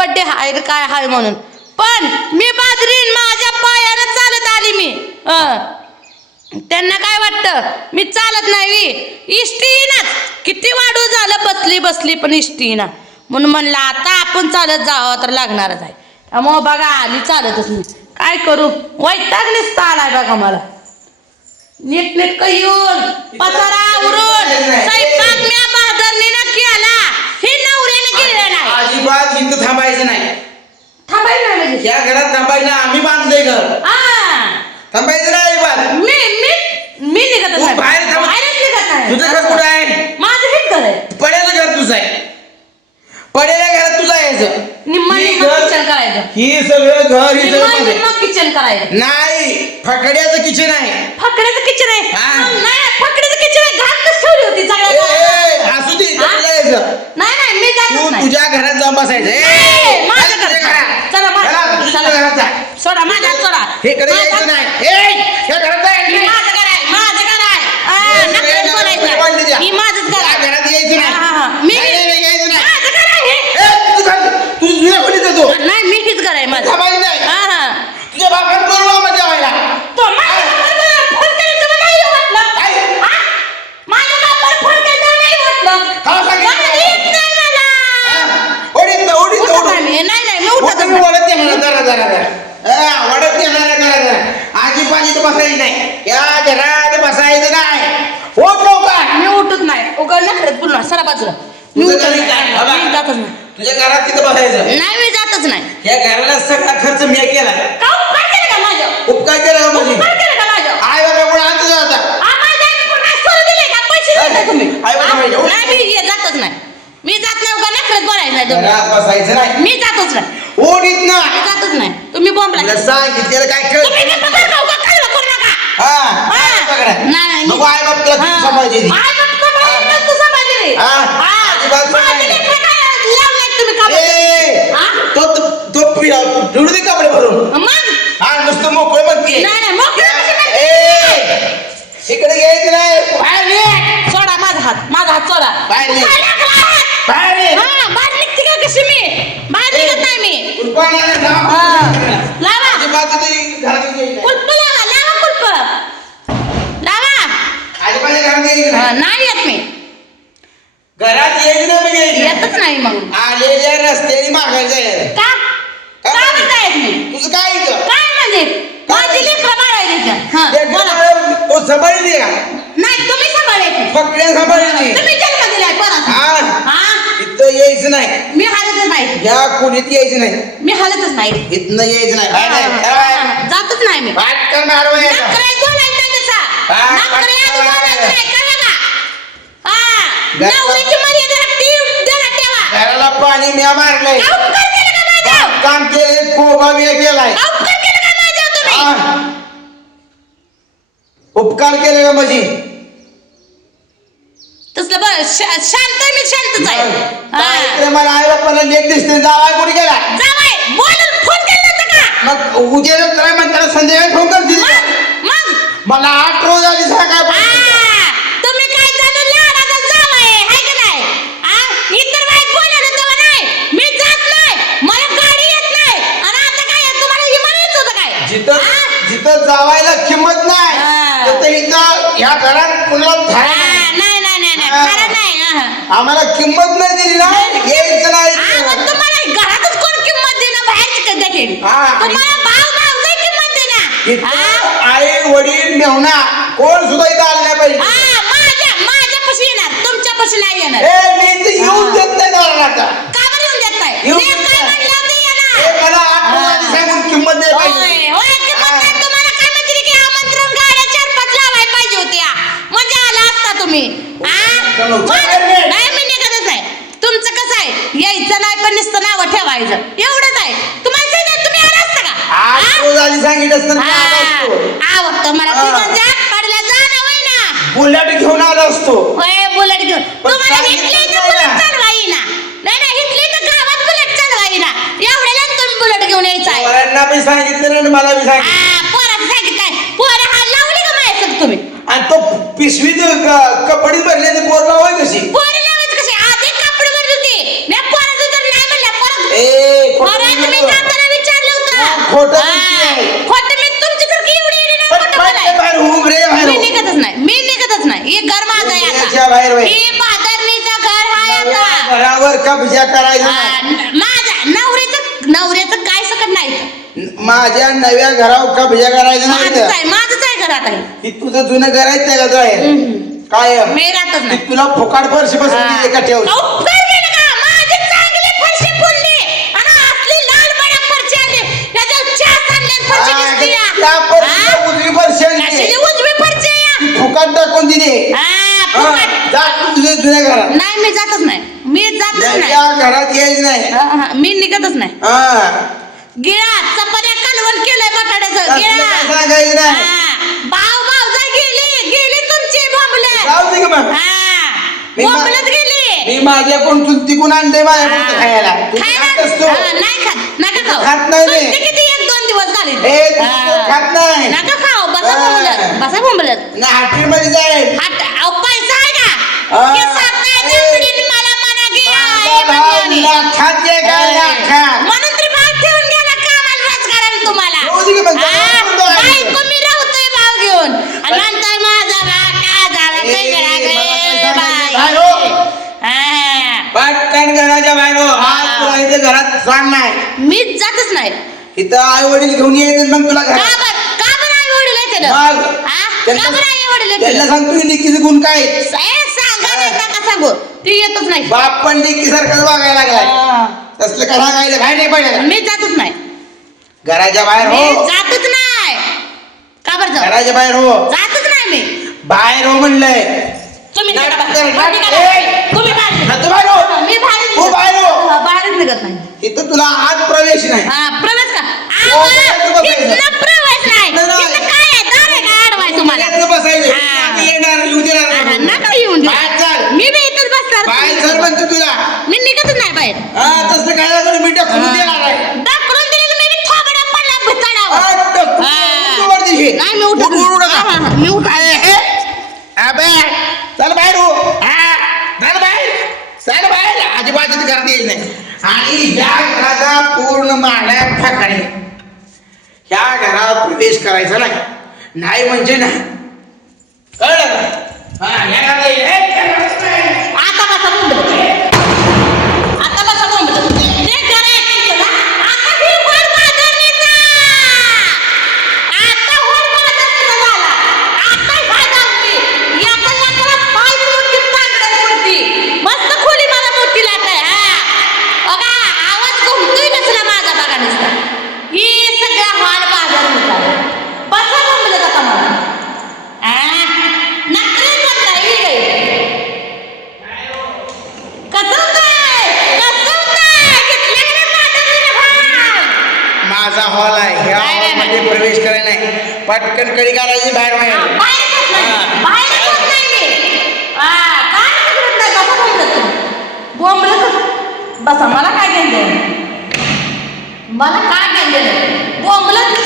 Birthday हाय काय हाय म्हणून. पण मी बाजरीन माझ्या पायानं चालत आली मी. त्यांना काय वाटतं? मी चालत नाही. इष्टी ना किती वाढू झालं बसली बसली पण इष्टी ना म्हणून म्हणलं आता आपण चालत जावं तर लागणारच आहे. त्यामुळं बघा आली चालतच नाही काय करू? वैताग नुसता आलाय बघा मला. नीट नीट येऊन पसारा आवरून स्वयंपाक म्या बहादरनीनं केला हे नवऱ्याने केलेलं नाही अजिबात इथं थांबायचं नाही थांबायचं नाही म्हणजे या घरात थांबायचं नाही. आम्ही बांधलंय घर आ, थांबायचं नाही अजिबात. मी मी मी निघत तू नाही बाहेर थांब. बाहेरच निघत नाही तुझं घर कुठं आहे? माझं हेच घर आहे. पडेल घर तुझं आहे. पडेल्या घरात तुझं यायचं निम्मा ही निम्मा घर- किचन करायचं. ही सगळं घर ही निम्मा सगळं माझं निम्मा किचन करायचं. नाही फकड्याचं किचन आहे. फकड्याचं किचन आहे. हा. नाही फकड्याचं किचन आहे. कसं ठेवली होती? ए, सगळ्या ए, असू दे हा? तुला यायचं? नाही नाही मी तू नाही. तुझ्या घरात जाऊन बसायचं. ए, ए, माझ्या चल तुझ्या घरात. घरात. चला, माझ्या- चला, तू तुझ्या चला. घरात जा. सोडा माझ्या सोडा इकडे माझ्या- यायचं नाही. ए, या घरात जायचं हे नाही. माझं घर आहे माझं घर आहे आ, ये, नका ये, बोलायचं. वाढली द्या. ही माझंच घर या आहे घरात यायचं नाही. हा, हा, हा. मी नाही, नाही, नाही, यायचं नाही. माझं घर आहे हे. ए, तू थांब. तू तुझ्या खोलीत जातो नाही मी हीच घर आहे माझं थांबायचं नाही हा हा तुझ्या बापाने बोलवा मजा व्हायला तो माझ्या बापाला फोन केला तेव्हा नाही वाटलं काय? हा? माझ्या बापाला फोन केला तेव्हा नाही वाटलं का सांगितलं? मला येत नाही मला ओढीत ना ओढीत ना उठत ओढीत नाही मी. नाही नाही मी हो, उठतच तुम्ही नाही. वडत नाही म्हणा जरा जरा जरा हा, वडत नाही जरा जरा जरा आजी पाजी तर बसायची नाही या घरात बसायचं नाही होत लवकर मी उठत नाही उगा नखरेत बोलणार सरा बाजूला मी तुझं उठत नाही. काय? बाबा. मी जातच नाही तुझ्या घरात तिथं बसायचं नाही मी जातच नाही या घराला सगळा खर्च मी केला का उपकार केलं का माझ्यावर? उपकार केला का उपकार केलं का माझ्यावर? आई बाबा कोण आणतो जाता आ, माझ्या आईने कोण काय सोनं दिलंय का? पैसे तुम्ही? आई बाबा. नाही, मी हे जातच नाही. मी जात नाही उगा नखरेत बोलायचं नाही तुम्ही. घरात बसायचं नाही मी जातच नाही ओढीत ना मी जातच नाही तुम्ही बॉम्बला तुला सांगितलेलं काय कळ तुम्ही नाही, नको आई बाप तुला किती सांभाळायची ती. हा. हा. अजिबात माझी सांभाळली. लेकरं काय लावलेत तुम्ही का? ए, हा? तो तो तो पिढा ठेवू दे कपडे भरून मग? हा नुसतं मोकळे म्हणते नाही, नाही, मोकळं कशी म्हणते? ए, इकडे यायचं नाही बाहेर ये. सोडा माझा हात माझा हात सोडा बाहेर निघ. काय लागला हात? बाहेर ये. हा, बाहेर निघते का कशी मी बाहेर निघत नाही मी ना. हा. लावा अजिबात तरी घरात यायचं नाही. कुलप लावा लावा कुलप लावा अजिबात नाही. येत मी. घरात म्हणजे यायचं नाही. येतच नाही मग. आलेल्या रस्त्याने मागायला जायचं का? का का म्हणजे? म्हणता येत नाही तुझं काय इथं? काय म्हणजे? माझी लेकरं बाळायली हा एक बोला. जण तो सांभाळली का नाही तुम्ही सांभाळायची फकड्या सांभाळली तुम्ही जन्म दिलाय परत हा. हा? इथं यायचं नाही. मी हालतच नाही. या खोलीत यायचं नाही. मी हालतच नाही. इथनं यायचं नाही. बाहेर बाहेर. जातच नाही मी. नखरे बोलायचं नाही तसा. हा, नखरे पटकन आधी बोलायचं बोलायचं. नाही, कळलं का? हा, घरात- नवरीची मर्यादा ती जरा ठेवा. घराला पाणी म्या मारलंय अहो, उपकार केलं का माझ्यावर? काम मी केलाय. उपकार केलं का माझी? तसलं बरं, शांत मी शांतच आहे. मला आई बाप्पाला लेख दिसते जावाय कुठे गेला? बोलून फोन केला होता का? मग उद्या काय म्हणताना संध्याकाळी फोन करतील मग? मला आठ रोज आली सकाळ हा, तुम्ही काय झालं लाडाचा जावई, हाय का नाही? हा? इतर बाई बोलायला तेव्हा नाही. मी जात नाही. मला गाडी येत नाही. आणि आता काय आहे? तुम्हाला विमान येत होतं काय? जिथं हा? जिथं जावायला किंमत नाही हा. तिथं इथं ह्या घरात कुणाला हा, धारा नाही. नाही, नाही, नाही, नाही. हा. खरं नाही, हा. आम्हाला किंमत नाही दिली ना? यायचं नाही. तुम्हाला घरातच कोण किंमत देणं बाहेरची काय देखील हा. तुम्हाला भाव भाव नाही किंमत देणार. इथं हा? आई वडील मेहुणा कोण सुद्धा इथं आलं नाही पाहिजे. हा, माझ्या माझ्यापाशी येणार तुमच्यापाशी नाही येणार. ए मी इथे येऊन देत नाही दारात आता का बरं येऊन देत नाही येऊन लेक देत काय नाही. म्हणलं ते ए, येणार मला आठ रोज आधी सांगून किंमत नाही होय पाहिजे होय किंमत नाही तुम्हाला काय म्हणते की आमंत्रण गाड्या चार पाच लावायला पाहिजे होत्या म्हणजे आला असता तुम्ही हा? चलो, मग- चल, रे. नाही मी निघतच नाही तुमचं कसं आहे यायचं नाही पण नुसतं नावं ठेवायचं एवढंच आहे तुम्हाला काही नाही तुम्ही आला असता का रोज आधी ना, मी आलो असतो. आवडतं मला हा. तिथं जा काढला जा ना होय ना बुलेट घेऊन आलो असतो. होय बुलेट घेऊन. पण तुम्हाला सांगितलं हिटले तर नाही बुलेट ना. चालवा येईना नाही नाही हिटले तर गावात बुलेट चालवा येईना एवढ्याला तुम्ही बुलेट घेऊन यायचं आहे. पोरांना बी सांगितलं आणि मला बी सांगितलं. हा, पोराचं सांगितलं काय? पोरं हा लावली का माझ्या संग तुम्ही? आणि तो पिशवीत क- कपडे भरले ते पोर लावाय कशी? पोरं लावायचं कशी? आधी कापड भरत होती. मी पोराचं तर नाही म्हणलं ए बाहेर वय ही बादरणीचं घर आहे आता घरावर कब्जा करायचा नाही नवऱ्याचं नवऱ्याचं काय सकत नाही माझ्या नव्या घरावर कब्जा करायचा नाही माझंच. आहे माझंच आहे घरात आहे ही तुझं जुनं घर आहे त्या घर आहे. काय मी राहतच ती नाही तुला फुकाट फरशी बसवली एका ठेव अहो, काय केलं का? माझी चांगली फरशी फुलली आणि असली लाल भडक फरशी आली. त्याच्यावर चहा सांडल्यात फरशी दिसते या. त्या फरशीला? उजवी फरशी आणली. कशाची उजवी फरशी आहे या? फुकाट टाकून दिली हा. जा तू तुझ्या जुन्या घरात. नाही मी जातच नाही. मी जातच नाही या घरात यायच नाही. हा, हा, मी निघतच नाही. हा. गिळा चपात्या कालवण केलंय बटाट्याचं. काय गिळा. सांगायचं नाही. हा, भाऊ भाऊजा गेली. गेली तुमची बोंबलत जाऊ दे का मग. हा. मी मा- बोंबलत गेली. मी माझ्याकडून चुलतीकून आणले माझ्याकडून खायला. तू खायला- खात असतो. हा, नाही खात. नका खाऊ. खात नाही मी. सुट्टी किती एक दोन दिवस झाले. ए, तू खात नाही. नका खाऊ. बसा हा. बोंबलत. बसा बोंबलत. ना हॉटेलमध्ये जाईल अहो, आहे का लाखात? म्हणून तरी भाव ठेवून गेला कामाला तुम्हाला की हा. बायको मी राहतोय भाव घेऊन आणि नंतर माझा भाव काय झाला ए, वेगळा मला काय बाई. सांगायचं? बाहेर हो. हा. पटकन घराच्या बाहेर हो. आज हा. तुला इथे घरात सांग नाही मी जातच नाही इथं आई वडील घेऊन यायचे मग तुला का घरात बर का बरं आई वडील येते ना? मग हा? त्यांना- का बरं आई वडील येते त्याला ना? सांग तुझी लेकीचे गुण काय आहेत? ए, नाही सांगू ती येतच नाही. बाप पण लेकी सारखंच वागायला लागलाय. हा. तसलं का रागायला बाहेर नाही पडायला मी जातच नाही. घराच्या बाहेर मी हो. जातच नाही. का बरं जाऊ? घराच्या बाहेर हो. जातच नाही मी. बाहेर हो म्हणलंय. तुम्ही नाही, निघा नाही, बाहेर. नाही, तुम्ही बाहेर निघा. आता बाहेर हो. मी बाहेरच हो, निघत बाहेर हो. हा, बाहेरच निघत नाही. इथं तुला आज प्रवेश नाही. हा प्रवेश का? हो, आवा. इथनं प्रवेश नाही. नाही, नाही. इथं काय आहे दार आहे का आडवाय तुम्हाला इथं बसायचं हा. मागे येणार येऊ देणार हा, नाही. नका येऊन देऊ. बाहेर चाल. मी बी इथंच बसणार बाहेर चल म्हणतो तुला मी निघतच नाही बाहेर हा तसलं काय लागलं मी टाकून देणार आहे दाखवून दिलेलं मी बी थोबडा पडला भुताडावर. आ, टाकून हा. देणार. उठ वर दिशी. नाही मी उठत उठ, उठ, उठ नाही. हा, हा, हा, मी उठत काय आहे? अबे, चल बाहेर हो हा, चल बाहेर चल बाहेर अजिबात इथं घरात यायचं नाही आणि ह्या घराचा पूर्ण माळ्या ह्या घरात प्रवेश करायचा नाही. नाही म्हणजे नाही. कळलं का? हा, या घरात ह्या नाही, नाही, हॉलमध्ये प्रवेश करायला नाही. पटकन कडी काढायची बाहेर बसा मला काय घ्यायचं मला काय घ्यायचं बोंबलत